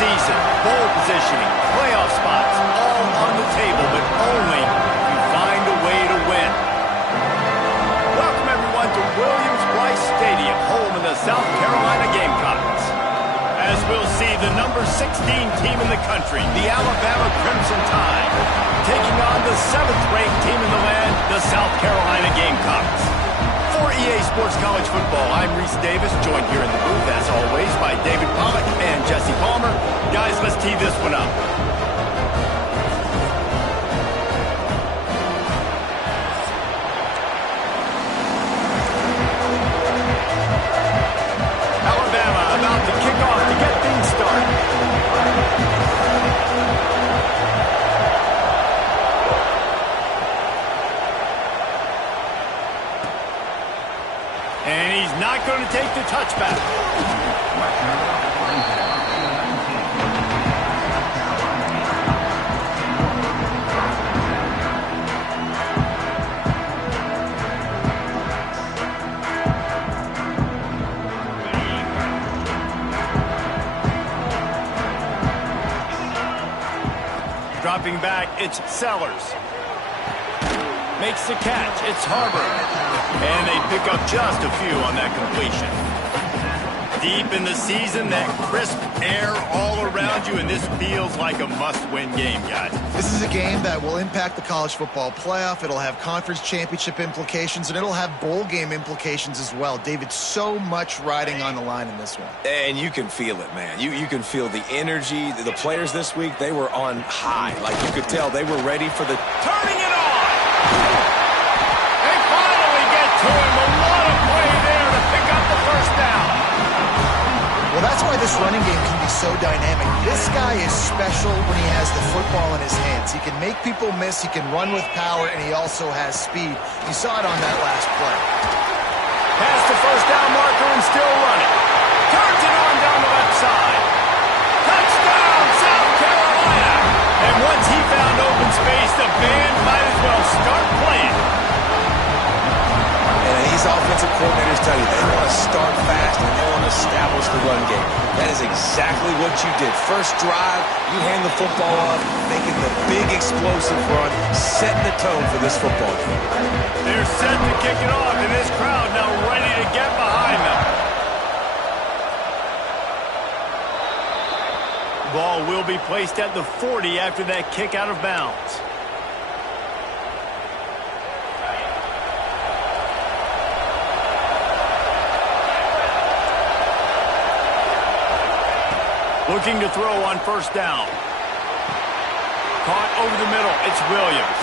season, bowl positioning, playoff spots, all on the table, but only if you find a way to win. Welcome, everyone, to Williams-Brice Stadium, home of the South Carolina Gamecocks. As we'll see, the number 16 team in the country, the Alabama Crimson Tide, taking on the 7th-ranked team in the land, the South Carolina Gamecocks. For EA Sports College Football, I'm Reese Davis, joined here in the booth, as always, by David Pollack and Jesse Palmer. Guys, let's tee this one up. Alabama about to kick off to get things started. And he's not going to take the touchback. Dropping back, it's Sellers. Makes the catch, it's Harbor. And they pick up just a few on that completion. Deep in the season, that crisp air all around you, and this feels like a must-win game, guys. This is a game that will impact the college football playoff. It'll have conference championship implications, and it'll have bowl game implications as well. David, so much riding on the line in this one. And you can feel it, man. You can feel the energy. The players this week, they were on high. Like you could tell they were ready for the... Turning it on! To him, a lot of play there to pick up the first down. Well, that's why this running game can be so dynamic. This guy is special when he has the football in his hands. He can make people miss, he can run with power, and he also has speed. You saw it on that last play. Past the first down marker and still running. Turns it on down the left side. Touchdown, South Carolina! And once he found open space, the band might as well start playing. And these offensive coordinators tell you they want to start fast and they want to establish the run game. That is exactly what you did. First drive, you hand the football off, making the big explosive run, setting the tone for this football game. They're set to kick it off, and this crowd now ready to get behind them. Ball will be placed at the 40 after that kick out of bounds. Looking to throw on first down. Caught over the middle. It's Williams.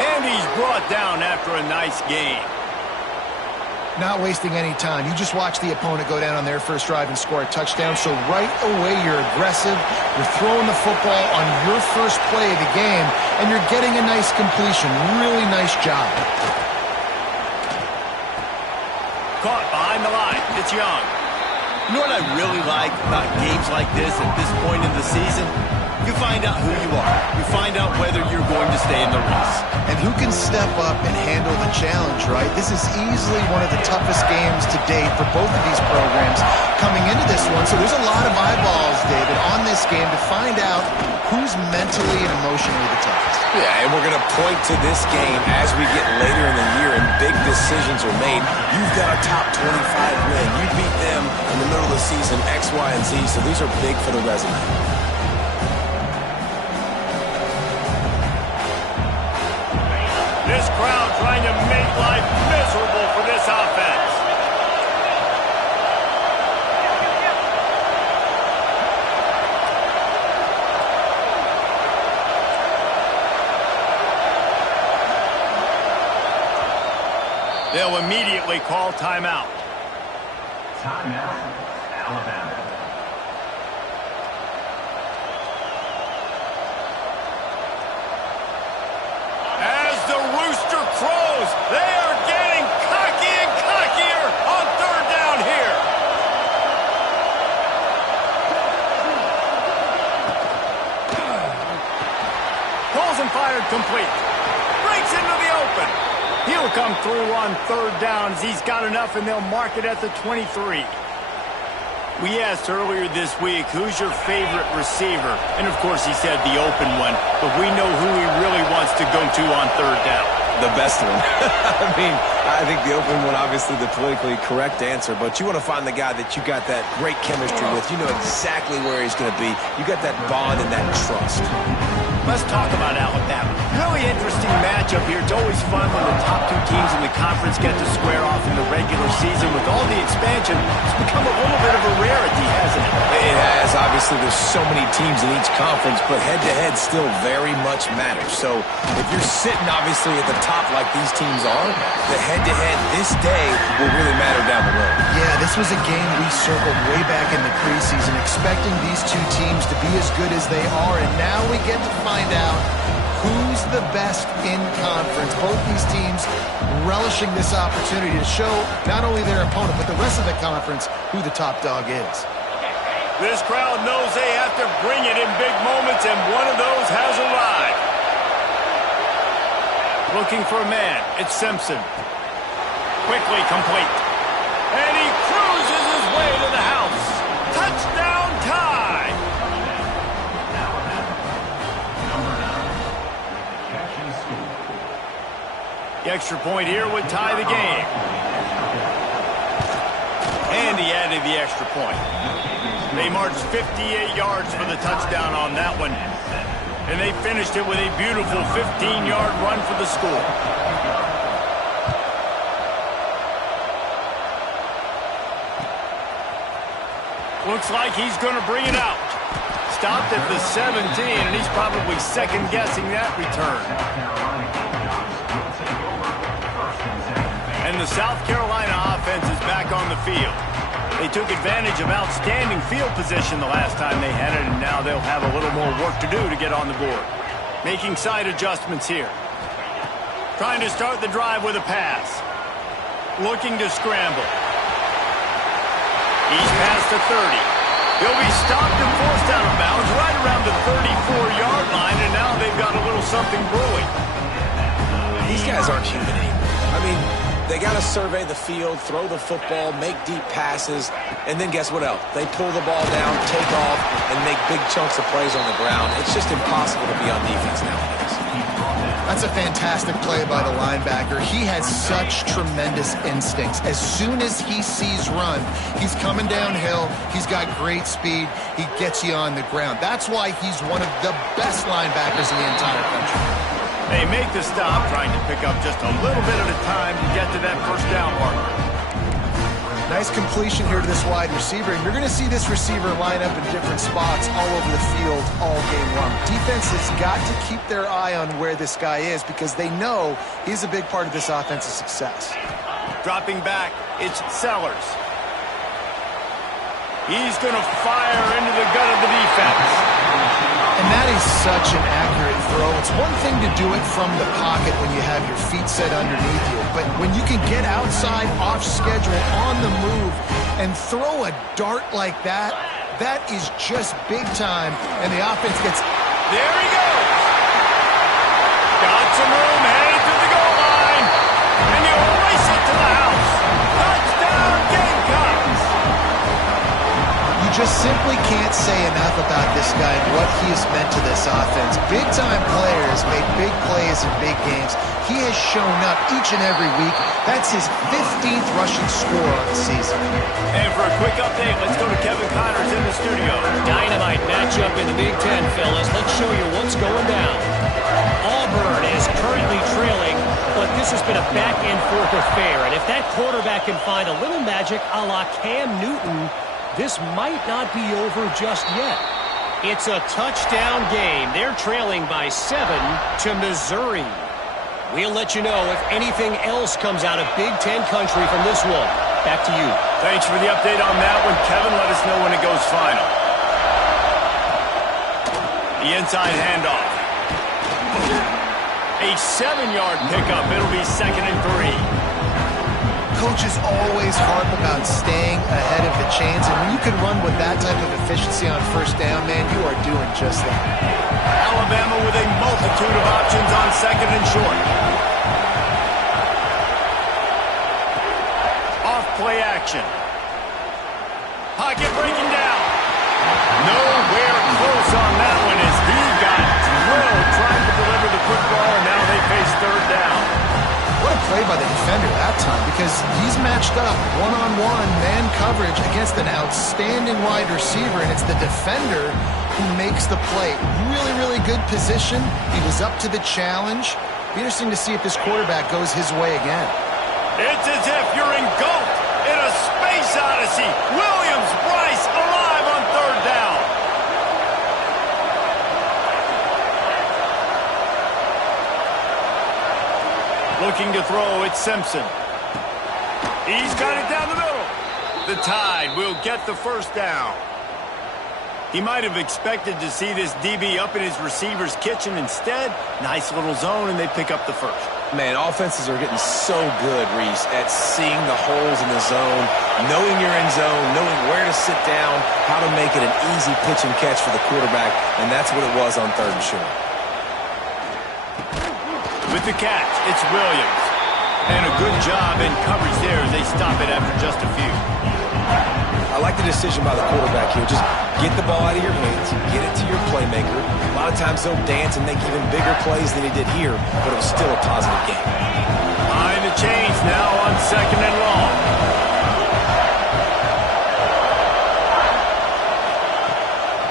And he's brought down after a nice gain. Not wasting any time. You just watch the opponent go down on their first drive and score a touchdown. So right away, you're aggressive. You're throwing the football on your first play of the game, and you're getting a nice completion. Really nice job. Caught behind the line. It's Young. You know what I really like about games like this at this point in the season? You find out who you are. You find out whether you're going to stay in the race. And who can step up and handle the challenge, right? This is easily one of the toughest games to date for both of these programs coming into this one. So there's a lot of eyeballs, David, on this game to find out who's mentally and emotionally the toughest. Yeah, and we're going to point to this game as we get later in the year and big decisions are made. You've got a top 25 win. You beat them in the middle of the season, X, Y, and Z, so these are big for the resume. This crowd trying to make life miserable for this offense. They'll immediately call timeout. Timeout, Alabama. As the rooster crows, they are getting cocky and cockier on third down here. Pulls and fired complete. Breaks into the open. He'll come through on third down as he's got enough, and they'll mark it at the 23. We asked earlier this week, who's your favorite receiver? And, of course, he said the open one. But we know who he really wants to go to on third down. The best one. I mean, I think the open one, obviously the politically correct answer, but you want to find the guy that you got that great chemistry with. You know exactly where he's going to be. You got that bond and that trust. Let's talk about Alabama. Really interesting matchup here. It's always fun when the top two teams in the conference get to square off in the regular season. With all the expansion, it's become a little bit of a rarity, hasn't it? It has. Obviously, there's so many teams in each conference, but head-to-head still very much matters. So if you're sitting, obviously, at the top like these teams are, the head-to-head this day will really matter down the road. Yeah, this was a game we circled way back in the preseason, expecting these two teams to be as good as they are, and now we get to find out who's the best in conference. Both these teams relishing this opportunity to show not only their opponent, but the rest of the conference who the top dog is. This crowd knows they have to bring it in big moments, and one of those has arrived. Looking for a man. It's Simpson. Quickly complete. And he cruises his way to the house. Touchdown tie. The extra point here would tie the game. And he added the extra point. They marched 58 yards for the touchdown on that one. And they finished it with a beautiful 15-yard run for the score. Looks like he's going to bring it out. Stopped at the 17, and he's probably second-guessing that return. And the South Carolina offense is back on the field. They took advantage of outstanding field position the last time they had it, and now they'll have a little more work to do to get on the board. Making side adjustments here. Trying to start the drive with a pass. Looking to scramble. He's past the 30. He'll be stopped and forced out of bounds right around the 34-yard line, and now they've got a little something brewing. These guys aren't human anymore. I mean, they got to survey the field, throw the football, make deep passes, and then guess what else? They pull the ball down, take off, and make big chunks of plays on the ground. It's just impossible to be on defense nowadays. That's a fantastic play by the linebacker. He has such tremendous instincts. As soon as he sees run, he's coming downhill. He's got great speed. He gets you on the ground. That's why he's one of the best linebackers in the entire country. They make the stop, trying to pick up just a little bit at a time to get to that first down marker. Nice completion here to this wide receiver, and you're going to see this receiver line up in different spots all over the field all game long. Defense has got to keep their eye on where this guy is because they know he's a big part of this offensive success. Dropping back, it's Sellers. He's going to fire into the gut of the defense. And that is such an accurate throw. It's one thing to do it from the pocket when you have your feet set underneath you, but when you can get outside, off schedule, on the move, and throw a dart like that, that is just big time, and the offense gets... There he goes! Got some room, headed to the goal line, and you race it to the house. Touchdown, Gamecocks! You just simply can't say enough about this guy and what he has meant to this offense. Big-time players make big plays in big games. He has shown up each and every week. That's his 15th rushing score on the season. And for a quick update, let's go to Kevin Connors in the studio. Dynamite matchup in the Big Ten, fellas. Let's show you what's going down. Auburn is currently trailing, but this has been a back-and-forth affair. And if that quarterback can find a little magic a la Cam Newton, this might not be over just yet. It's a touchdown game. They're trailing by 7 to Missouri. We'll let you know if anything else comes out of Big Ten country from this one. Back to you. Thanks for the update on that one, Kevin. Let us know when it goes final. The inside handoff. A 7-yard pickup. It'll be 2nd and 3. Coaches always harp about staying ahead of the chains, and when you can run with that type of efficiency on first down, man, you are doing just that. Alabama with a multitude of options on 2nd and short. Off play action. Pocket breaking down. Nowhere close on that one as he got drilled trying to deliver the football, and now they face third down. What a play by the defender that time, because he's matched up one-on-one man coverage against an outstanding wide receiver, and it's the defender who makes the play. Really, really good position. He was up to the challenge. Be interesting to see if this quarterback goes his way again. It's as if you're engulfed in a space odyssey. Williams-Brice alive on third down. Looking to throw, it's Simpson. He's got it down the middle. The Tide will get the first down. He might have expected to see this DB up in his receiver's kitchen. Instead, nice little zone, and they pick up the first. Man, offenses are getting so good, Reese, at seeing the holes in the zone, knowing you're in zone, knowing where to sit down, how to make it an easy pitch and catch for the quarterback, and that's what it was on third and short. With the catch, it's Williams. And a good job in coverage there as they stop it after just a few. I like the decision by the quarterback here. Just get the ball out of your hands, get it to your playmaker. A lot of times they'll dance and make even bigger plays than he did here, but it was still a positive game. Behind the chains now on second and long.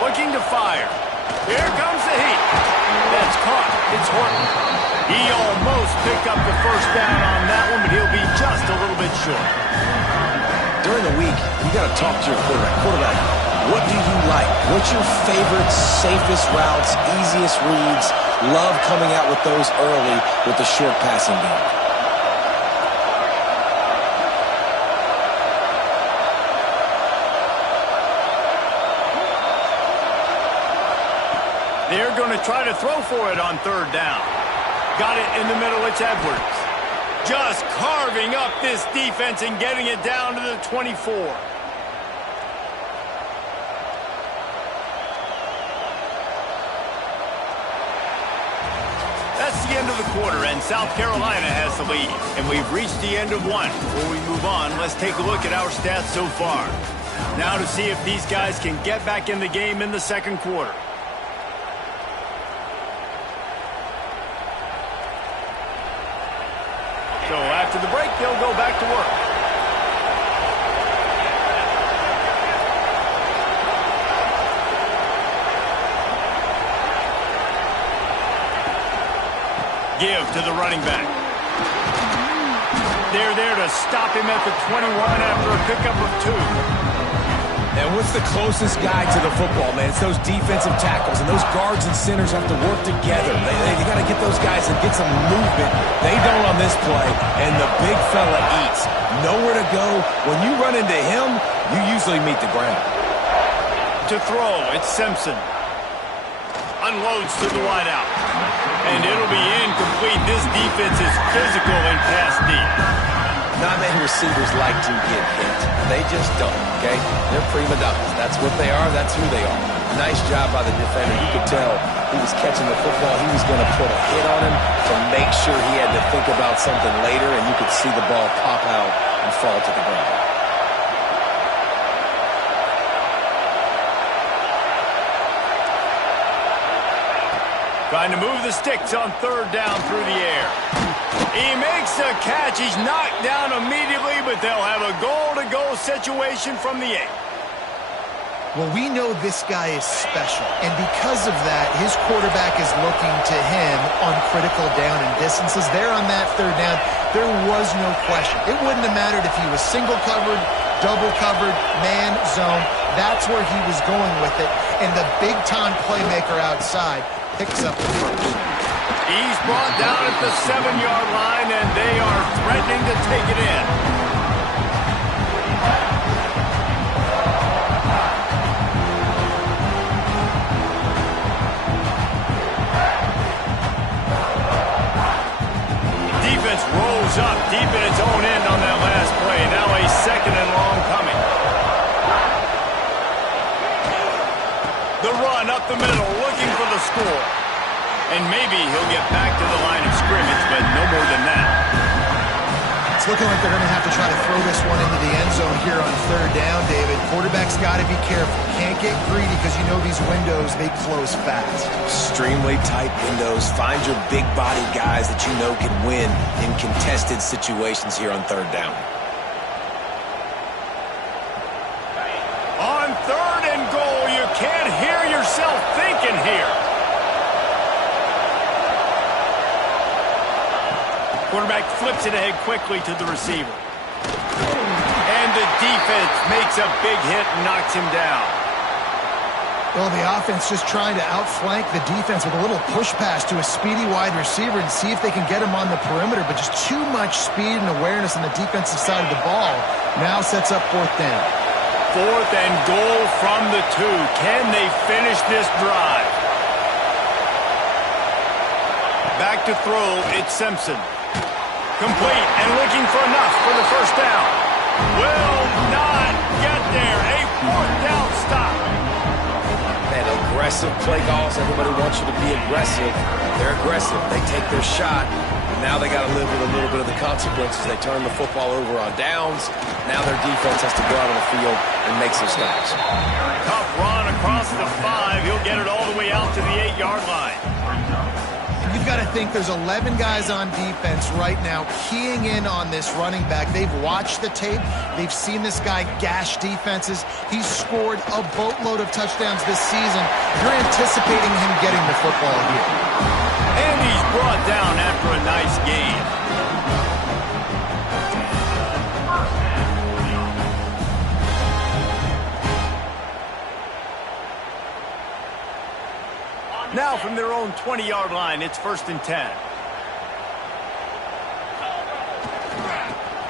Looking to fire. Here comes the heat. That's caught. It's Horton. He almost picked up the first down on that one, but he'll be just a little bit short. During the week, you got to talk to your quarterback. Quarterback, what do you like? What's your favorite, safest routes, easiest reads? Love coming out with those early with the short passing game. They're going to try to throw for it on third down. Got it in the middle, it's Edwards. Just carving up this defense and getting it down to the 24. That's the end of the quarter, and South Carolina has the lead. And we've reached the end of one. Before we move on, let's take a look at our stats so far. Now to see if these guys can get back in the game in the second quarter. So after the break, they'll go back to work. Give to the running back. They're there to stop him at the 21 after a pickup of 2. And what's the closest guy to the football, man? It's those defensive tackles, and those guards and centers have to work together. They got to get those guys and get some movement. They don't on this play, and the big fella eats. Nowhere to go. When you run into him, you usually meet the ground. To throw, it's Simpson. Unloads to the wideout. And it'll be incomplete. This defense is physical and pass deep. Not many receivers like to get hit. They just don't, okay? They're prima donnas. That's what they are. That's who they are. Nice job by the defender. You could tell he was catching the football. He was going to put a hit on him to make sure he had to think about something later, and you could see the ball pop out and fall to the ground. Trying to move the sticks on third down through the air. He makes the catch. He's knocked down immediately, but they'll have a goal-to-goal situation from the 8. Well, we know this guy is special, and because of that, his quarterback is looking to him on critical down and distances. There on that third down, there was no question. It wouldn't have mattered if he was single-covered, double-covered, man, zone. That's where he was going with it, and the big-time playmaker outside picks up the first. He's brought down at the 7-yard line, and they are threatening to take it in. Defense rolls up deep in its own end on that last play. Now a second and long coming. The run up the middle, looking for the score. And maybe he'll get back to the line of scrimmage, but no more than that. It's looking like they're going to have to try to throw this one into the end zone here on third down, David. Quarterback's got to be careful. Can't get greedy because you know these windows, they close fast. Extremely tight windows. Find your big-bodied guys that you know can win in contested situations here on third down. On third and goal, you can't hear yourself thinking here. Quarterback flips it ahead quickly to the receiver. And the defense makes a big hit and knocks him down. Well, the offense just trying to outflank the defense with a little push pass to a speedy wide receiver and see if they can get him on the perimeter, but just too much speed and awareness on the defensive side of the ball. Now sets up fourth down. Fourth and goal from the 2. Can they finish this drive? Back to throw, it's Simpson. Complete and looking for enough for the first down. Will not get there. A fourth down stop. Man, aggressive play calls. Everybody wants you to be aggressive. They're aggressive. They take their shot. Now they got to live with a little bit of the consequences. They turn the football over on downs. Now their defense has to go out on the field and make some stops. Tough run across the 5. He'll get it all the way out to the 8-yard line. You've got to think there's 11 guys on defense right now keying in on this running back. They've watched the tape. They've seen this guy gash defenses. He's scored a boatload of touchdowns this season. You're anticipating him getting the football here. And he's brought down after a nice game. Now from their own 20-yard line, it's 1st and 10.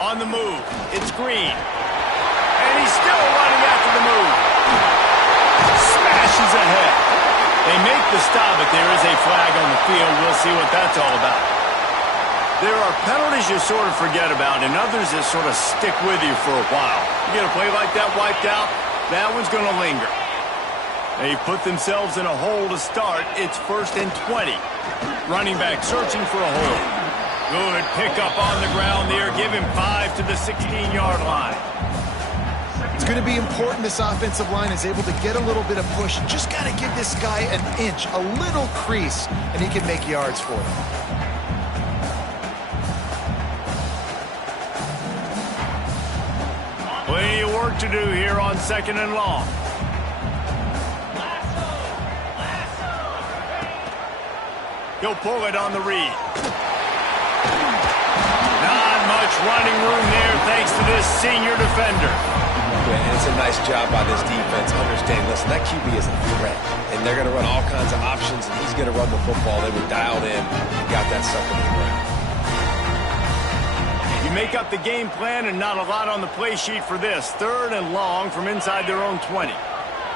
On the move, it's Green. And he's still running after the move. Smashes ahead. They make the stop, but there is a flag on the field. We'll see what that's all about. There are penalties you sort of forget about and others that sort of stick with you for a while. You get a play like that wiped out, that one's going to linger. They put themselves in a hole to start. It's 1st and 20. Running back searching for a hole. Good pickup on the ground there. Give him 5 to the 16-yard line. It's going to be important this offensive line is able to get a little bit of push. Just got to give this guy an inch, a little crease, and he can make yards for them. Plenty of work to do here on 2nd and long. He'll pull it on the read. Not much running room there thanks to this senior defender. And it's a nice job by this defense. Understand, listen, that QB is a threat. And they're going to run all kinds of options, and he's going to run the football. They were dialed in and got that sucker to the ground. You make up the game plan and not a lot on the play sheet for this. 3rd and long from inside their own 20.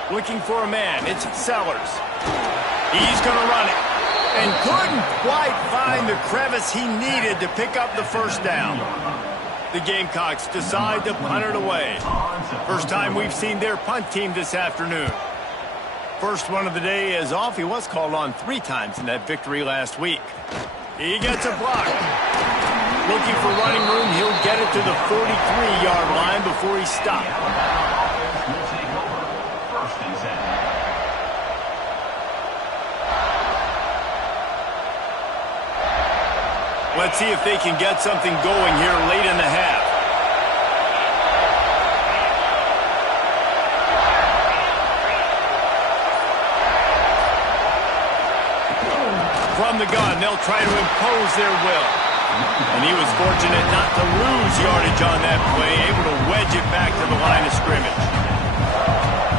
Looking for a man. It's Sellers. He's going to run it. And couldn't quite find the crevice he needed to pick up the first down. The Gamecocks decide to punt it away. First time we've seen their punt team this afternoon. First one of the day is off. He was called on 3 times in that victory last week. He gets a block. Looking for running room. He'll get it to the 43-yard line before he stopped. Let's see if they can get something going here late in the half. From the gun, they'll try to impose their will. And he was fortunate not to lose yardage on that play, able to wedge it back to the line of scrimmage.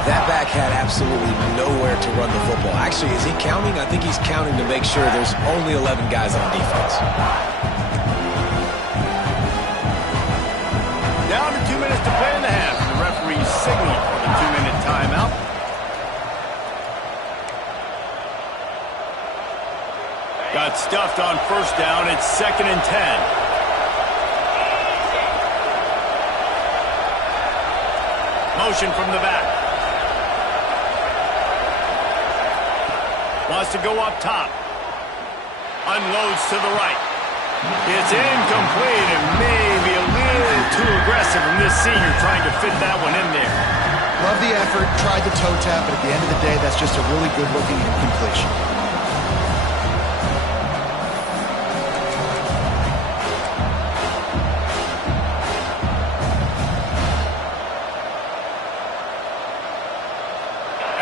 That back had absolutely nowhere to run the football. Actually, is he counting? I think he's counting to make sure there's only 11 guys on defense. Down to 2 minutes to play in the half. The referee signaled for the 2-minute timeout. Got stuffed on first down. It's 2nd and 10. Motion from the back. Wants to go up top. Unloads to the right. It's incomplete and maybe a little too aggressive from this senior trying to fit that one in there. Love the effort, tried the toe tap, but at the end of the day, that's just a really good-looking incompletion.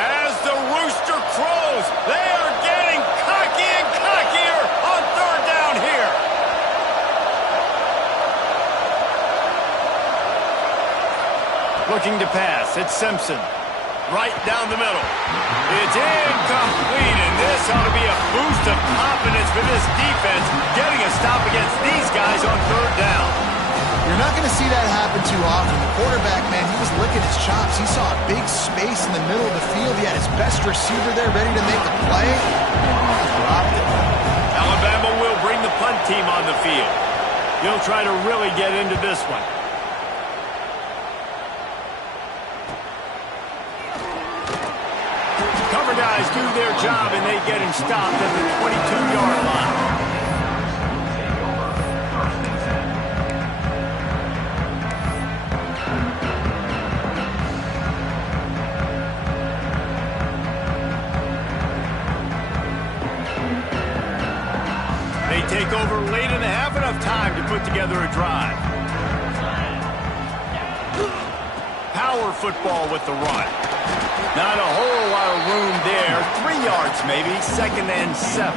As the rooster crows, they are getting cocky and cockier on third down here. Looking to pass, it's Simpson. Right down the middle. It's incomplete, and this ought to be a boost of confidence for this defense, getting a stop against these guys on third down. You're not going to see that happen too often. The quarterback, man, he was licking his chops. He saw a big space in the middle of the field. He had his best receiver there ready to make a play, and he dropped it. Alabama will bring the punt team on the field. He'll try to really get into this one. Cover guys do their job, and they get him stopped at the 22-yard line. They take over late in the half, enough time to put together a drive. Power football with the run. Not a whole lot of room there. 3 yards maybe, 2nd and 7.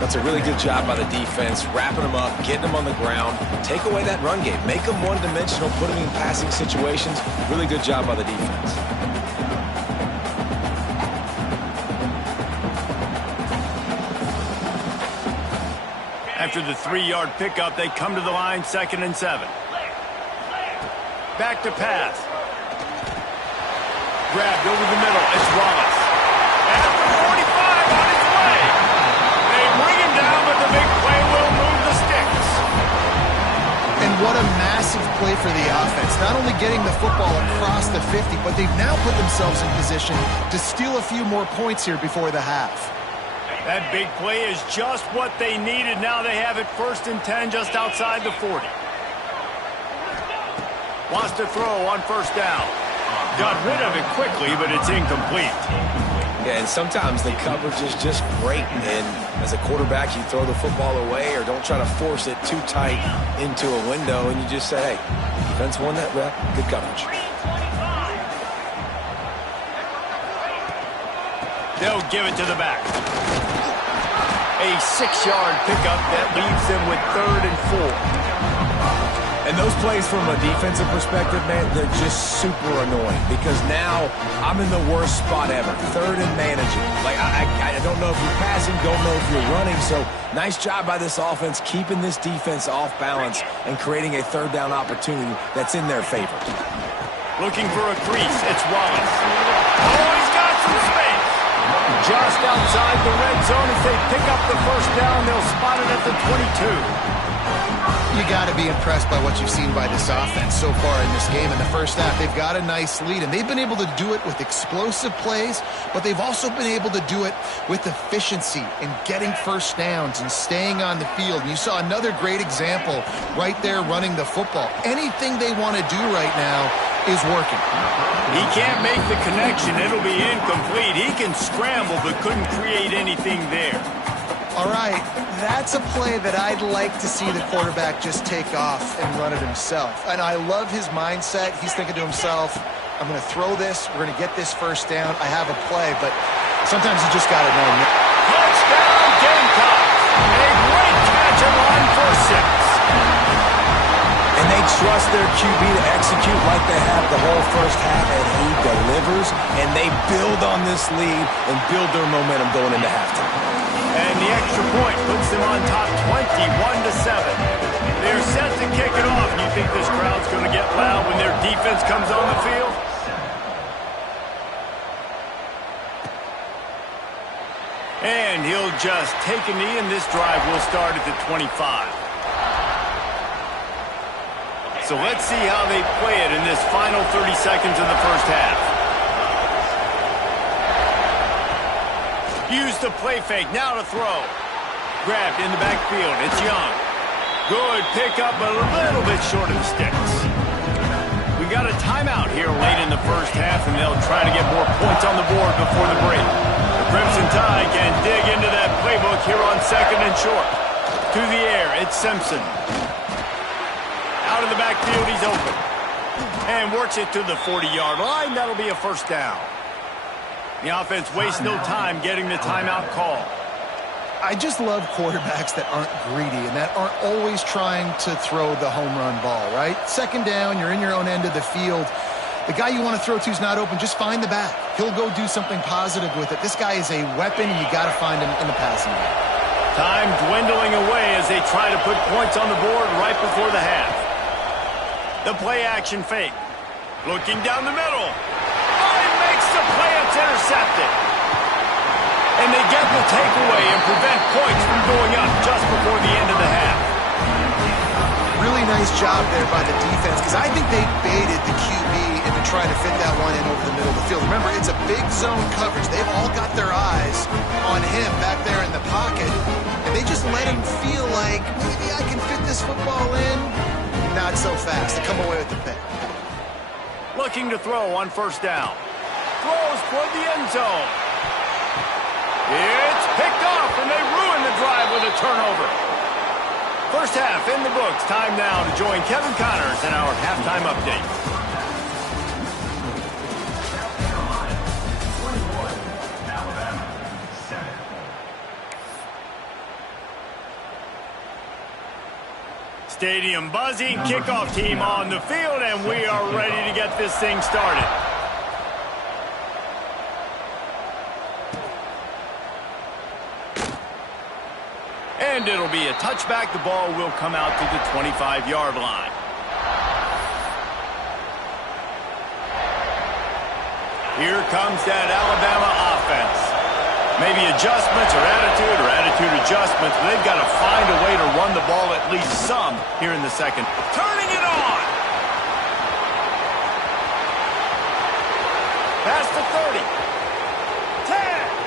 That's a really good job by the defense, wrapping them up, getting them on the ground. Take away that run game. Make them one-dimensional, put them in passing situations. Really good job by the defense. After the 3-yard pickup, they come to the line, 2nd and 7. Back to pass. Grabbed over the middle. It's Wallace. After 45 on his way. They bring him down, but the big play will move the sticks. And what a massive play for the offense. Not only getting the football across the 50, but they've now put themselves in position to steal a few more points here before the half. That big play is just what they needed. Now they have it 1st and 10 just outside the 40. Wants to throw on 1st down. Got rid of it quickly, but it's incomplete. Yeah, and sometimes the coverage is just great. And as a quarterback, you throw the football away or don't try to force it too tight into a window, and you just say, hey, defense won that rep, good coverage. They'll give it to the back. A 6-yard pickup that leaves them with 3rd and 4. And those plays from a defensive perspective, man, they're just super annoying because now I'm in the worst spot ever. 3rd and managing. Like, I don't know if you're passing, don't know if you're running. So nice job by this offense keeping this defense off balance and creating a 3rd down opportunity that's in their favor. Looking for a crease. It's Wallace. Oh, he's got some space. Just outside the red zone as they pick up the 1st down. They'll spot it at the 22. You got to be impressed by what you've seen by this offense so far in this game. In the first half, they've got a nice lead, and they've been able to do it with explosive plays, but they've also been able to do it with efficiency and getting 1st downs and staying on the field. And you saw another great example right there running the football. Anything they want to do right now is working. He can't make the connection. It'll be incomplete. He can scramble, but couldn't create anything there. All right, that's a play that I'd like to see the quarterback just take off and run it himself. And I love his mindset. He's thinking to himself, I'm going to throw this. We're going to get this 1st down. I have a play, but sometimes you just got to know. Touchdown, Gamecocks. A great catch and line for 6. And they trust their QB to execute like they have the whole first half, and he delivers, and they build on this lead and build their momentum going into halftime. And the extra point puts them on top 21-7. They're set to kick it off. You think this crowd's going to get loud when their defense comes on the field? And he'll just take a knee, and this drive will start at the 25. So let's see how they play it in this final 30 seconds of the first half. Use the play fake, now to throw. Grabbed in the backfield, it's Young. Good pickup, but a little bit short of the sticks. We got a timeout here late in the first half, and they'll try to get more points on the board before the break. The Crimson Tide can dig into that playbook here on 2nd and short. To the air, it's Simpson. Out of the backfield, he's open. And works it to the 40-yard line. That'll be a first down. The offense wastes no time getting the timeout call. I just love quarterbacks that aren't greedy and that aren't always trying to throw the home run ball, right? 2nd down, you're in your own end of the field. The guy you want to throw to is not open. Just find the back. He'll go do something positive with it. This guy is a weapon, and you got to find him in the passing game. Time dwindling away as they try to put points on the board right before the half. The play-action fake. Looking down the middle. Oh, he makes the play. It's intercepted. And they get the takeaway and prevent points from going up just before the end of the half. Really nice job there by the defense, because I think they baited the QB into trying to fit that one in over the middle of the field. Remember, it's a big zone coverage. They've all got their eyes on him back there in the pocket, and they just let him feel like, maybe I can fit this football in. Not so fast. They come away with the pick. Looking to throw on 1st down. Throws toward the end zone. It's picked off, and they ruin the drive with a turnover. First half in the books. Time now to join Kevin Connors in our halftime update. Stadium buzzing, kickoff team on the field, and we are ready to get this thing started. And it'll be a touchback. The ball will come out to the 25-yard line. Here comes that Alabama offense. Maybe adjustments or attitude adjustments. But they've got to find a way to run the ball at least some here in the second. Turning it on. Past the 30. 10.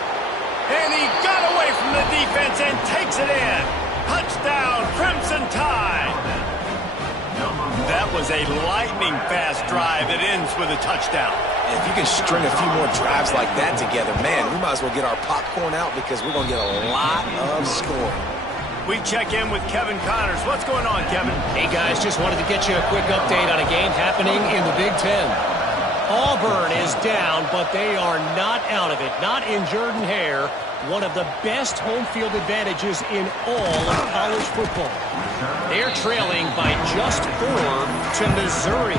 And he got away from the defense and takes it in. Touchdown, Crimson Tide. That was a lightning-fast drive that ends with a touchdown. And if you can string a few more drives like that together, man, we might as well get our popcorn out because we're going to get a lot of scoring. We check in with Kevin Connors. What's going on, Kevin? Hey, guys, just wanted to get you a quick update on a game happening in the Big Ten. Auburn is down, but they are not out of it. Not in Jordan-Hare, one of the best home field advantages in all of college football. They're trailing by just 4 to Missouri.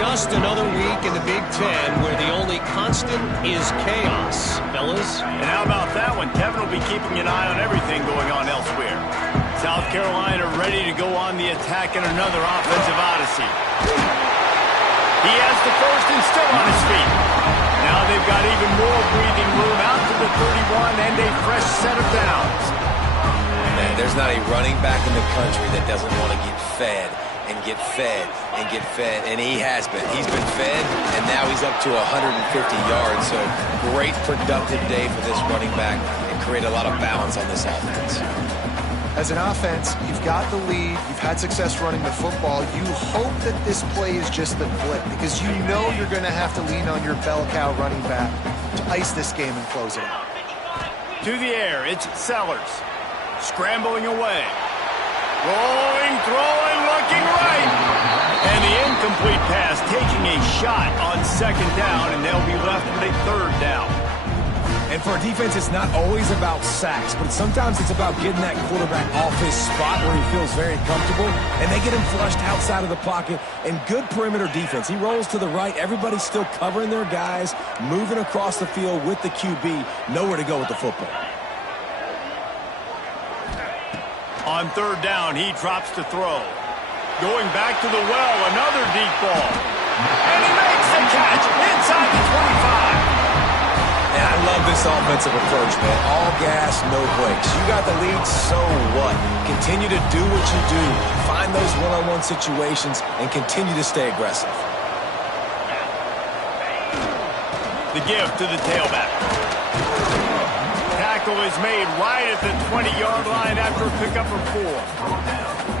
Just another week in the Big Ten where the only constant is chaos, fellas. And how about that one? Kevin will be keeping an eye on everything going on elsewhere. South Carolina ready to go on the attack in another offensive odyssey. He has the first and still on his feet. Now they've got even more breathing room out to the 31 and a fresh set of downs. Man, there's not a running back in the country that doesn't want to get fed and get fed and get fed, and he has been. He's been fed, and now he's up to 150 yards, so great productive day for this running back and create a lot of balance on this offense. As an offense, you've got the lead, you've had success running the football. You hope that this play is just the blip because you know you're going to have to lean on your bell cow running back to ice this game and close it out. To the air, it's Sellers. Scrambling away. Rolling, throwing, looking right. And the incomplete pass taking a shot on 2nd down, and they'll be left with a 3rd down. And for a defense, it's not always about sacks, but sometimes it's about getting that quarterback off his spot where he feels very comfortable, and they get him flushed outside of the pocket, and good perimeter defense. He rolls to the right. Everybody's still covering their guys, moving across the field with the QB, nowhere to go with the football. On 3rd down, he drops to throw. Going back to the well, another deep ball. And he makes the catch inside the 25. And I love this offensive approach, man. All gas, no brakes. You got the lead, so what? Continue to do what you do. Find those one-on-one situations and continue to stay aggressive. The give to the tailback. Tackle is made right at the 20-yard line after a pickup of 4.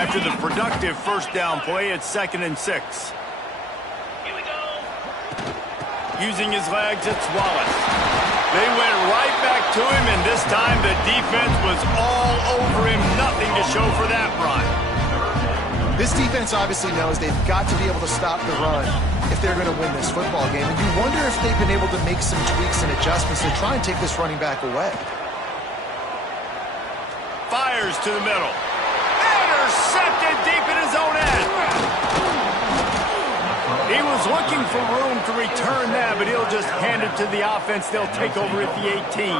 after the productive first down play at 2nd and 6. Using his legs, it's Wallace. They went right back to him, and this time the defense was all over him. Nothing to show for that run. This defense obviously knows they've got to be able to stop the run if they're going to win this football game. And you wonder if they've been able to make some tweaks and adjustments to try and take this running back away. Fires to the middle. Intercepted deep in his own end. He was looking for room to return that, but he'll just hand it to the offense. They'll take over at the 18.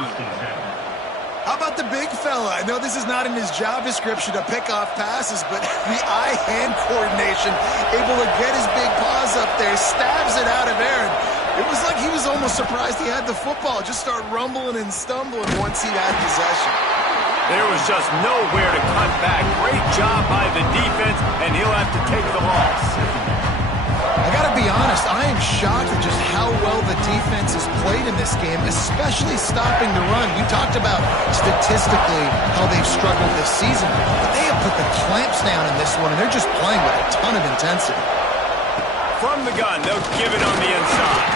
How about the big fella? I know this is not in his job description to pick off passes, but the eye-hand coordination, able to get his big paws up there, stabs it out of Aaron. It was like he was almost surprised he had the football. Just start rumbling and stumbling once he had possession. There was just nowhere to cut back. Great job by the defense, and he'll have to take the loss. I gotta be honest, I am shocked at just how well the defense has played in this game, especially stopping the run. We talked about statistically how they've struggled this season, but they have put the clamps down in this one, and they're just playing with a ton of intensity. From the gun, they'll give it on the inside.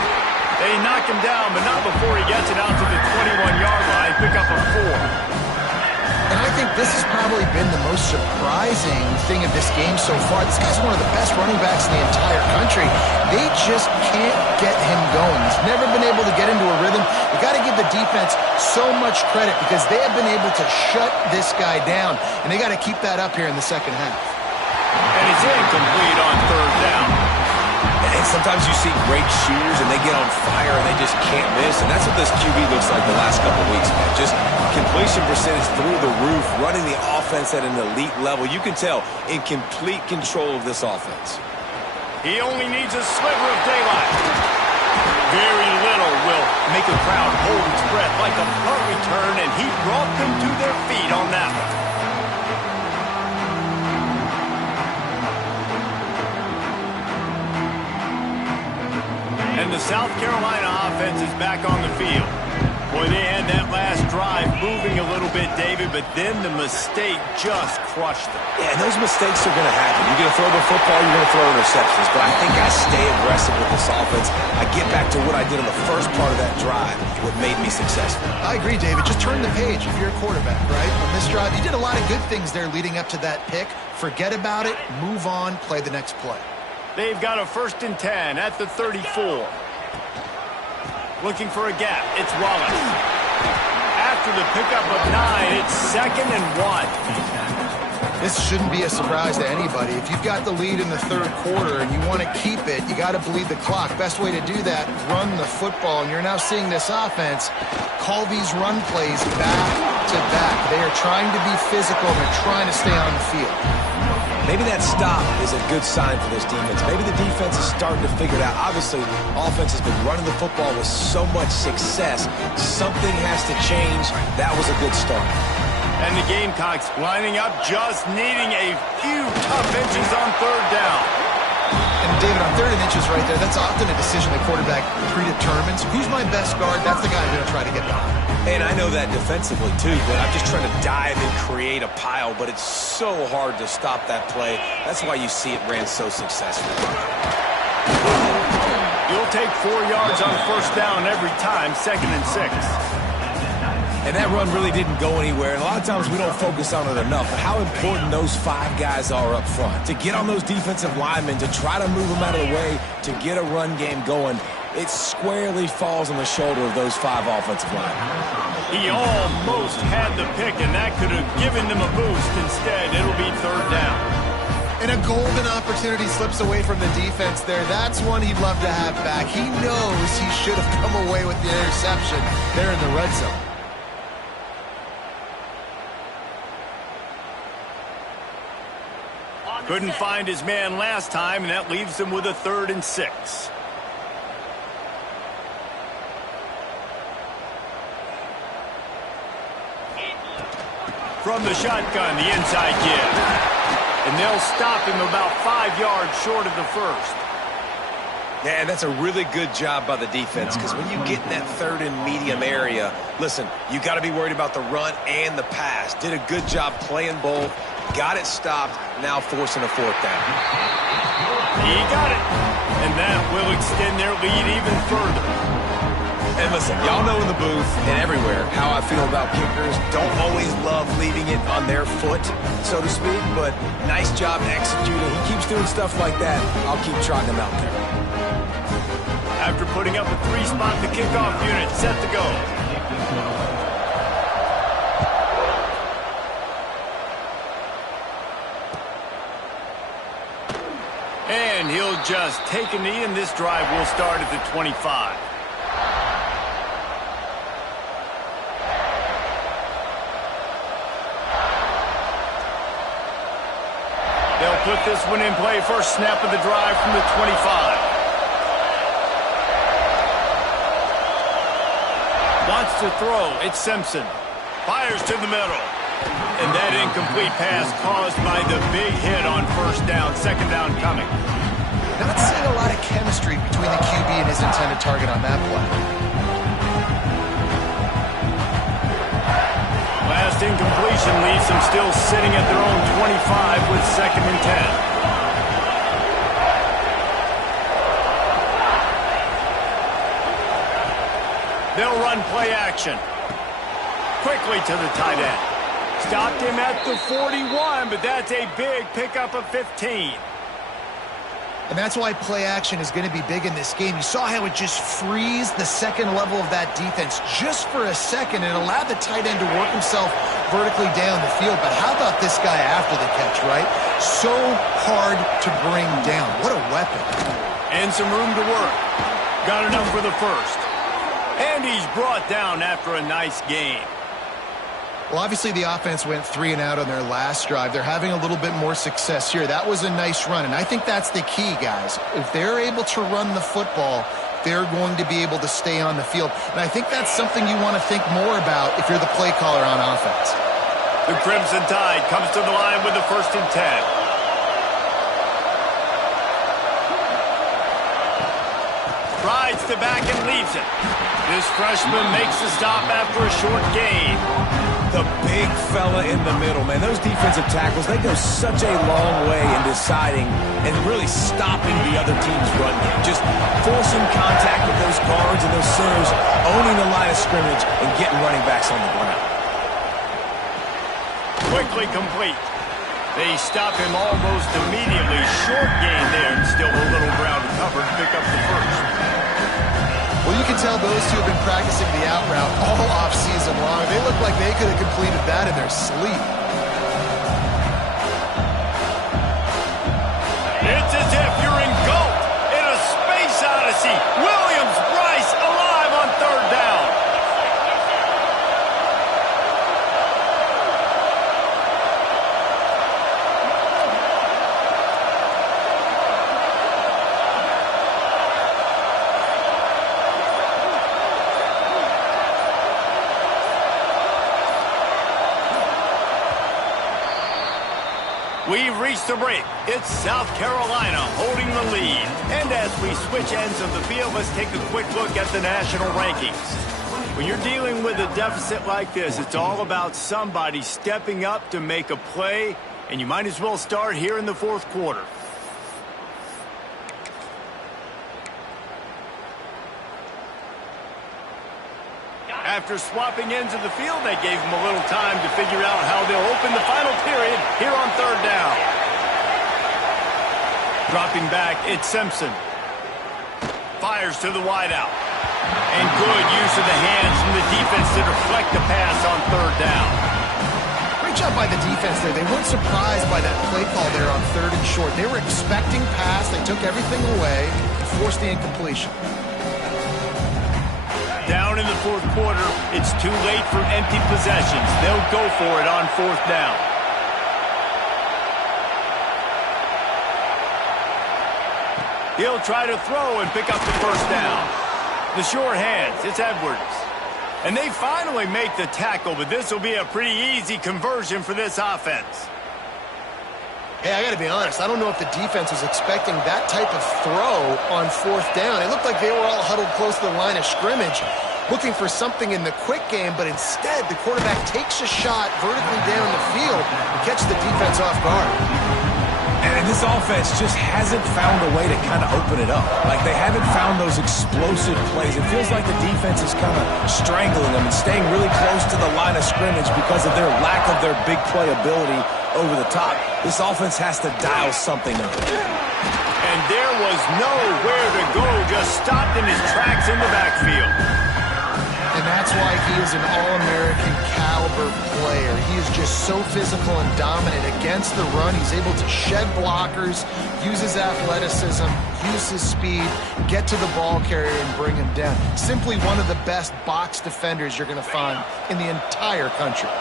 They knock him down, but not before he gets it out to the 21-yard line. Pick up a 4. And I think this has probably been the most surprising thing of this game so far. This guy's one of the best running backs in the entire country. They just can't get him going. He's never been able to get into a rhythm. You got to give the defense so much credit because they have been able to shut this guy down, and they got to keep that up here in the second half. And it's incomplete on 3rd down. And sometimes you see great shooters and they get on fire and they just can't miss. And that's what this QB looks like the last couple of weeks, man. Just completion percentage through the roof, running the offense at an elite level. You can tell in complete control of this offense. He only needs a sliver of daylight. Very little will make a crowd hold its breath like a punt return, and he brought them to their feet on that one. And the South Carolina offense is back on the field. Boy, they had that last drive moving a little bit, David, but then the mistake just crushed them. Yeah, and those mistakes are going to happen. You're going to throw the football, you're going to throw interceptions. But I think I stay aggressive with this offense. I get back to what I did on the first part of that drive, what made me successful. I agree, David. Just turn the page if you're a quarterback, right? On this drive, you did a lot of good things there leading up to that pick. Forget about it, move on, play the next play. They've got a 1st and 10 at the 34. Looking for a gap. It's Wallace. After the pickup of 9, it's 2nd and 1. This shouldn't be a surprise to anybody. If you've got the lead in the 3rd quarter and you want to keep it, you got to bleed the clock. Best way to do that, run the football. And you're now seeing this offense call these run plays back to back. They are trying to be physical. They're trying to stay on the field. Maybe that stop is a good sign for this defense. Maybe the defense is starting to figure it out. Obviously, offense has been running the football with so much success. Something has to change. That was a good start. And the Gamecocks lining up, just needing a few tough inches on 3rd down. And David, on 3rd and inches right there, that's often a decision the quarterback predetermines. Who's my best guard? That's the guy I'm going to try to get behind. And I know that defensively, too, but I'm just trying to dive and create a pile, but it's so hard to stop that play. That's why you see it ran so successfully. You'll take 4 yards on 1st down every time, 2nd and 6. And that run really didn't go anywhere. And a lot of times we don't focus on it enough. But how important those 5 guys are up front. To get on those defensive linemen, to try to move them out of the way, to get a run game going, it squarely falls on the shoulder of those 5 offensive linemen. He almost had the pick, and that could have given them a boost. Instead, it'll be 3rd down. And a golden opportunity slips away from the defense there. That's one he'd love to have back. He knows he should have come away with the interception there in the red zone. Couldn't find his man last time, and that leaves him with a 3rd and 6. From the shotgun, the inside give. And they'll stop him about 5 yards short of the 1st. Yeah, and that's a really good job by the defense, because when you get in that third and medium area, listen, you got to be worried about the run and the pass. Did a good job playing both, got it stopped, now forcing a fourth down. He got it, and that will extend their lead even further. And listen, y'all know in the booth and everywhere how I feel about kickers. Don't always love leaving it on their foot, so to speak, but nice job executing. He keeps doing stuff like that. I'll keep trotting him out there. After putting up a 3-spot, the kickoff unit set to go. And he'll just take a knee, and this drive will start at the 25. They'll put this one in play. First snap of the drive from the 25. Wants to throw. It's Simpson. Fires to the middle. And that incomplete pass caused by the big hit on first down. Second down coming. Not seeing a lot of chemistry between the QB and his intended target on that play. Last incompletion leaves them still sitting at their own 25 with 2nd and 10. They'll run play action. Quickly to the tight end. Stopped him at the 41, but that's a big pickup of 15. And that's why play action is going to be big in this game. You saw how it just frees the second level of that defense just for a second and allowed the tight end to work himself vertically down the field. But how about this guy after the catch, right? So hard to bring down. What a weapon. And some room to work. Got enough for the first. And he's brought down after a nice game. Well, obviously the offense went 3 and out on their last drive. They're having a little bit more success here. That was a nice run, and I think that's the key, guys. If they're able to run the football, they're going to be able to stay on the field. And I think that's something you want to think more about if you're the play caller on offense. The Crimson Tide comes to the line with the 1st and 10. Rides the back and leaves it. This freshman makes the stop after a short gain. The big fella in the middle, man. Those defensive tackles, they go such a long way in deciding and really stopping the other team's run game. Just forcing contact with those guards and those centers, owning the line of scrimmage, and getting running backs on the ground. Quickly complete. They stop him almost immediately. Short gain there, and still a little ground to cover to pick up the first. Well, you can tell those two have been practicing the out route all off-season long. They look like they could have completed that in their sleep. It's as if you're engulfed in a space odyssey. Williams-Brice alive on 3rd down. We've reached the break. It's South Carolina holding the lead. And as we switch ends of the field, let's take a quick look at the national rankings. When you're dealing with a deficit like this, it's all about somebody stepping up to make a play, and you might as well start here in the 4th quarter. After swapping ends of the field, they gave them a little time to figure out how they'll open the final period here on 3rd down. Dropping back, it's Simpson. Fires to the wideout. And good use of the hands from the defense to deflect the pass on 3rd down. Great job by the defense there. They weren't surprised by that play call there on 3rd and short. They were expecting pass. They took everything away and forced the incompletion. Down in the 4th quarter, it's too late for empty possessions. They'll go for it on 4th down. He'll try to throw and pick up the 1st down. The short hands, it's Edwards. And they finally make the tackle, but this will be a pretty easy conversion for this offense. Hey, I got to be honest. I don't know if the defense was expecting that type of throw on 4th down. It looked like they were all huddled close to the line of scrimmage, looking for something in the quick game, but instead the quarterback takes a shot vertically down the field and catches the defense off guard. And this offense just hasn't found a way to kind of open it up. Like, they haven't found those explosive plays. It feels like the defense is kind of strangling them and staying really close to the line of scrimmage because of their lack of their big play ability over the top. This offense has to dial something up. And there was nowhere to go, just stopped in his tracks in the backfield. And that's why he is an All-American caliber player. He is just so physical and dominant against the run. He's able to shed blockers, use his athleticism, use his speed, get to the ball carrier and bring him down. Simply one of the best box defenders you're going to find in the entire country.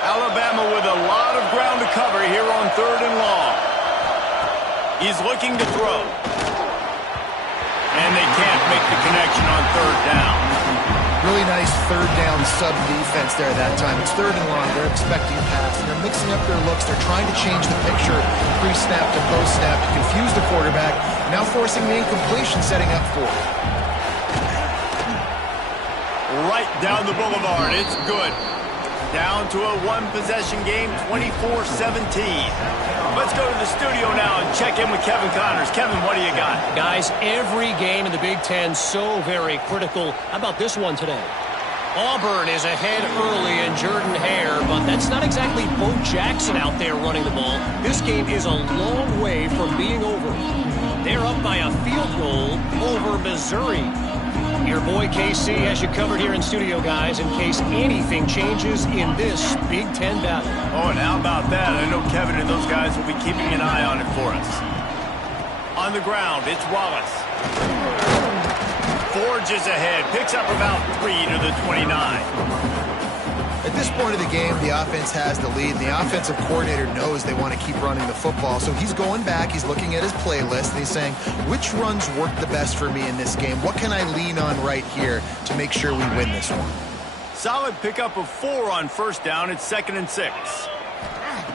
Alabama with a lot of ground to cover here on 3rd and long. He's looking to throw. And they can't make the connection on 3rd down. Really nice 3rd down sub defense there that time. It's 3rd and long. They're expecting a pass, and they're mixing up their looks. They're trying to change the picture pre-snap to post-snap to confuse the quarterback, now forcing the incompletion, setting up for it. Right down the boulevard. It's good. Down to a 1-possession game, 24-17. Let's go to the studio now and check in with Kevin Connors. Kevin, what do you got? Guys, every game in the Big Ten so very critical. How about this one today? Auburn is ahead early in Jordan Hare, but that's not exactly Bo Jackson out there running the ball. This game is a long way from being over. They're up by a field goal over Missouri. Your boy KC has you covered here in studio, guys, in case anything changes in this Big Ten battle. Oh, and how about that? I know Kevin and those guys will be keeping an eye on it for us. On the ground, it's Wallace. Forges ahead, picks up about 3 to the 29. At this point of the game, the offense has the lead. The offensive coordinator knows they want to keep running the football, so he's going back, he's looking at his playlist, and he's saying, which runs work the best for me in this game? What can I lean on right here to make sure we win this one? Solid pickup of 4 on 1st down. It's 2nd and 6.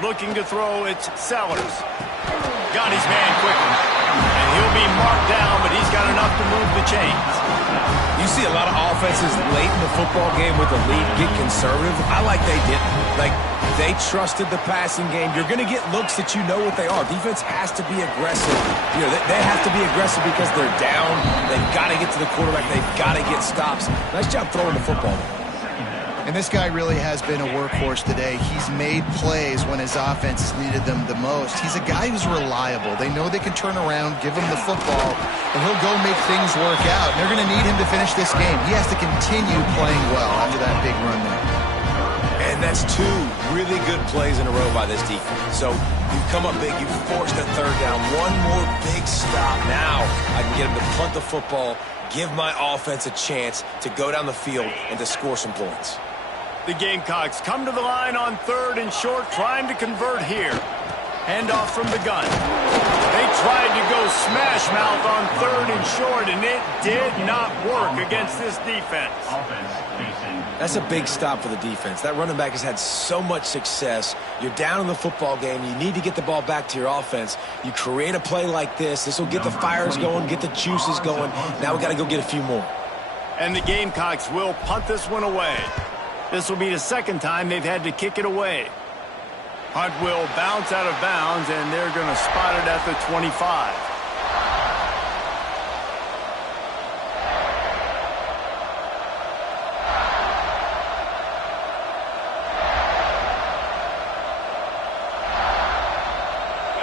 Looking to throw, it's Sellers. Got his man quickly. And he'll be marked down, but he's got enough to move the chains. You see a lot of offenses late in the football game with the lead get conservative. I like they didn't. Like, they trusted the passing game. You're going to get looks that you know what they are. Defense has to be aggressive. You know, they have to be aggressive because they're down. They've got to get to the quarterback. They've got to get stops. Nice job throwing the football. And this guy really has been a workhorse today. He's made plays when his offense has needed them the most. He's a guy who's reliable. They know they can turn around, give him the football, and he'll go make things work out. And they're going to need him to finish this game. He has to continue playing well after that big run there. And that's 2 really good plays in a row by this defense. So you've come up big. You've forced a 3rd down. One more big stop. Now I can get him to punt the football, give my offense a chance to go down the field and to score some points. The Gamecocks come to the line on 3rd and short, trying to convert here. Handoff from the gun. They tried to go smash mouth on 3rd and short, and it did not work against this defense. That's a big stop for the defense. That running back has had so much success. You're down in the football game. You need to get the ball back to your offense. You create a play like this. This will get the fires going, get the juices going. Now we got to go get a few more. And the Gamecocks will punt this one away. This will be the 2nd time they've had to kick it away. Hunt will bounce out of bounds, and they're going to spot it at the 25.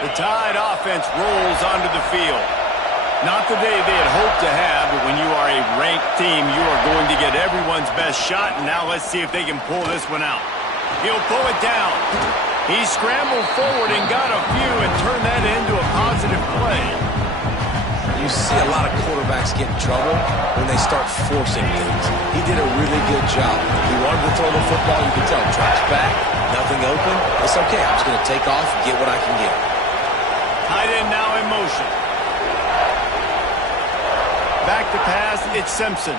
The Tide offense rolls onto the field. Not the day they had hoped to have, but when you are a ranked team, you are going to get everyone's best shot. And now let's see if they can pull this one out. He'll pull it down. He scrambled forward and got a few and turned that into a positive play. You see a lot of quarterbacks get in trouble when they start forcing things. He did a really good job. He wanted to throw the football. You can tell. Drops back, nothing open. It's okay. I'm just going to take off and get what I can get. Tight end now in motion. Back to pass, it's Simpson.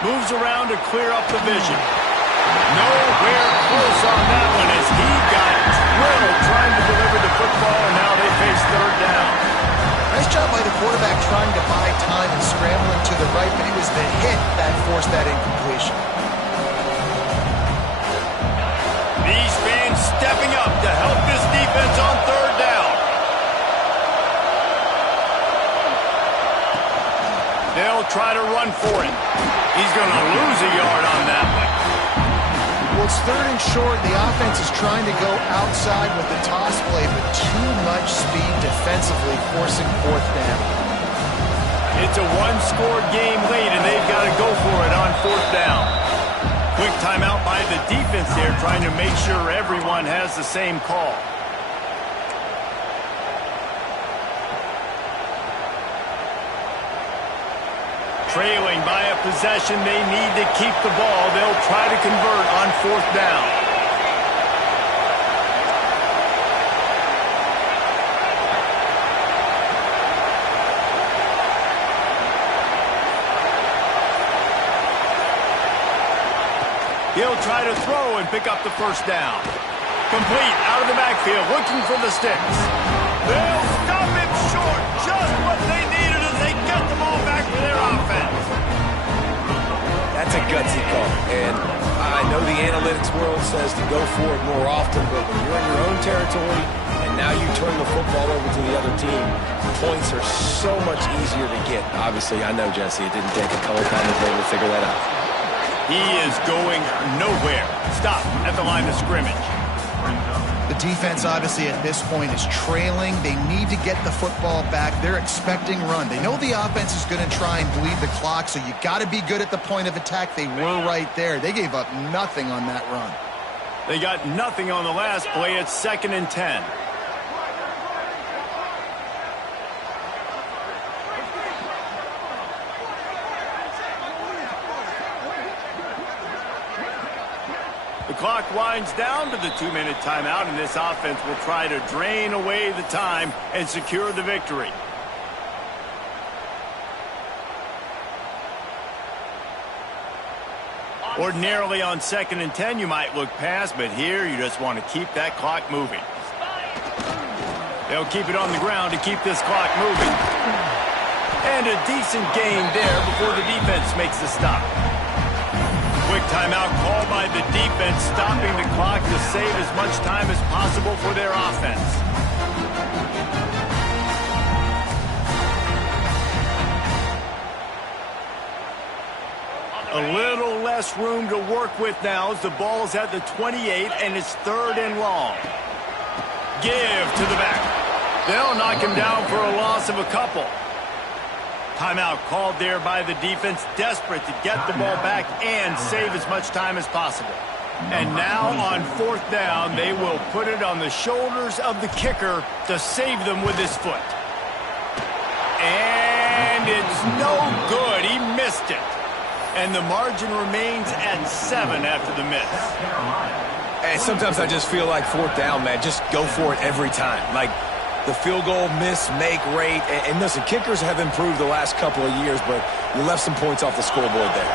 Moves around to clear up the vision. Nowhere close on that one as he got Will trying to deliver the football, and now they face third down. Nice job by the quarterback trying to buy time and scrambling to the right, but it was the hit that forced that incompletion. These fans stepping up to help this defense on third down. They'll try to run for it. He's going to lose a yard on that one. Well, it's third and short. The offense is trying to go outside with the toss play, but too much speed defensively, forcing fourth down. It's a one-score game late, and they've got to go for it on fourth down. Quick timeout by the defense there, trying to make sure everyone has the same call. Trailing by a possession, they need to keep the ball. They'll try to convert on fourth down. He'll try to throw and pick up the first down. Complete out of the backfield, looking for the sticks. They'll stop him short. Just what they needed as they get the ball back for their offense. That's a gutsy call. And I know the analytics world says to go for it more often, but when you're in your own territory and now you turn the football over to the other team, points are so much easier to get. Obviously, I know, Jesse, it didn't take a color commentator to figure that out. He is going nowhere. Stop at the line of scrimmage. The defense, obviously, at this point is trailing. They need to get the football back. They're expecting run. They know the offense is going to try and bleed the clock, so you got to be good at the point of attack. They were right there. They gave up nothing on that run. They got nothing on the last play. It's 2nd and 10. The clock winds down to the 2-minute timeout, and this offense will try to drain away the time and secure the victory. Ordinarily on 2nd and 10, you might look past, but here you just want to keep that clock moving. They'll keep it on the ground to keep this clock moving. And a decent gain there before the defense makes the stop. Quick timeout called by the defense, stopping the clock to save as much time as possible for their offense. A little less room to work with now as the ball's at the 28 and it's 3rd and long. Give to the back. They'll knock him down for a loss of a couple. Timeout called there by the defense, desperate to get the ball back and save as much time as possible. And now on 4th down, they will put it on the shoulders of the kicker to save them with his foot. And it's no good. He missed it. And the margin remains at 7 after the miss. And sometimes I just feel like 4th down, man, just go for it every time. Like, the field goal miss, make rate. And listen, kickers have improved the last couple of years, but you left some points off the scoreboard there.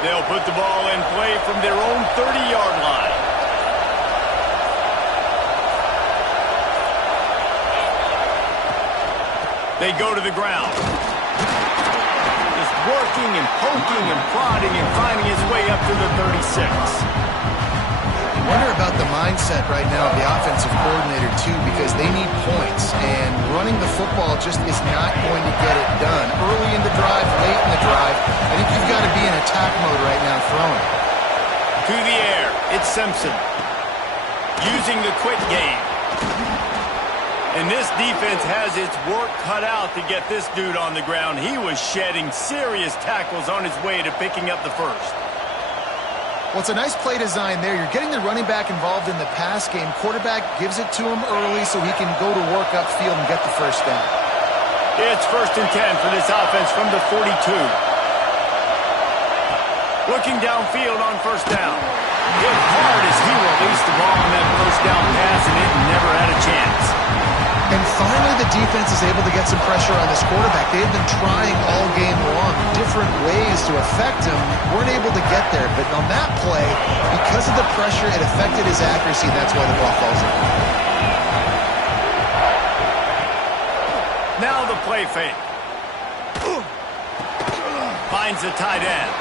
They'll put the ball in play from their own 30-yard line. They go to the ground. Just working and poking and prodding and finding his way up to the 36. I wonder about the mindset right now of the offensive coordinator, too, because they need points, and running the football just is not going to get it done. Early in the drive, late in the drive, I think you've got to be in attack mode right now throwing. To the air, it's Simpson. Using the quick game. And this defense has its work cut out to get this dude on the ground. He was shedding serious tackles on his way to picking up the first. Well, it's a nice play design there. You're getting the running back involved in the pass game. Quarterback gives it to him early so he can go to work upfield and get the first down. It's 1st and 10 for this offense from the 42. Looking downfield on 1st down. Hit hard as he released the ball on that 1st down pass, and it never had a chance. And finally, the defense is able to get some pressure on this quarterback. They've been trying all game long. Different different ways to affect him, weren't able to get there. But on that play, because of the pressure, it affected his accuracy. That's why the ball falls in. Now the play fake. Finds the tight end.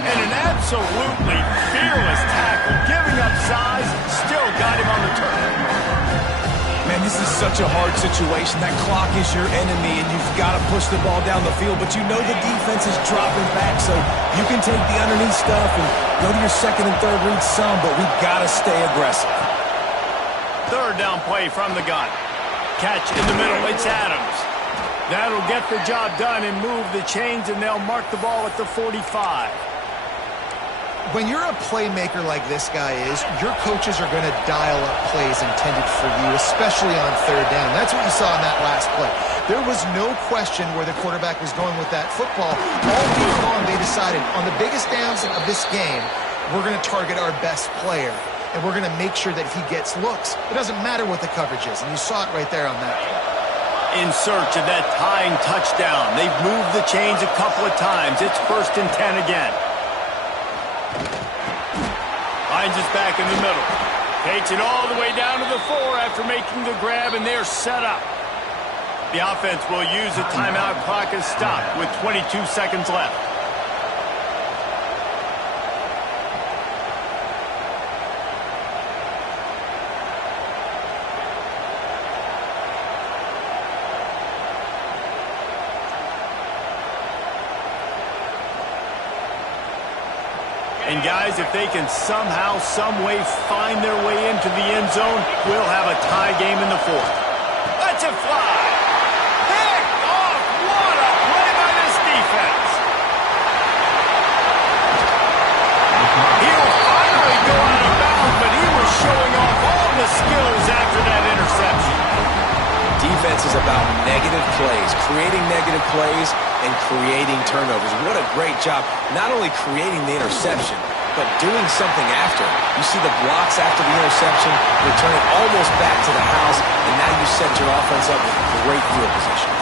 And an absolutely fearless tackle, giving up size, still got him on the turn. Man, this is such a hard situation. That clock is your enemy, and you've got to push the ball down the field. But you know the defense is dropping back, so you can take the underneath stuff and go to your second and third read some, but we've got to stay aggressive. Third down play from the gun. Catch in the middle. It's Adams. That'll get the job done and move the chains, and they'll mark the ball at the 45. When you're a playmaker like this guy is, your coaches are going to dial up plays intended for you, especially on third down. That's what you saw in that last play. There was no question where the quarterback was going with that football. All week long, they decided on the biggest downs of this game, we're going to target our best player, and we're going to make sure that he gets looks. It doesn't matter what the coverage is, and you saw it right there on that play. In search of that tying touchdown. They've moved the chains a couple of times. It's 1st and 10 again. Finds us back in the middle. Takes it all the way down to the 4 after making the grab, and they're set up. The offense will use a timeout clock as stopped with 22 seconds left. And guys, if they can somehow, some way find their way into the end zone, we'll have a tie game in the 4th. Let's it fly. Picked off. What a play by this defense. He'll finally go out of bounds, but he was showing off all the skills after that interception. Defense is about negative plays, creating negative plays and creating turnovers. What a great job, not only creating the interception, but doing something after. You see the blocks after the interception, return it almost back to the house, and now you set your offense up with great field position.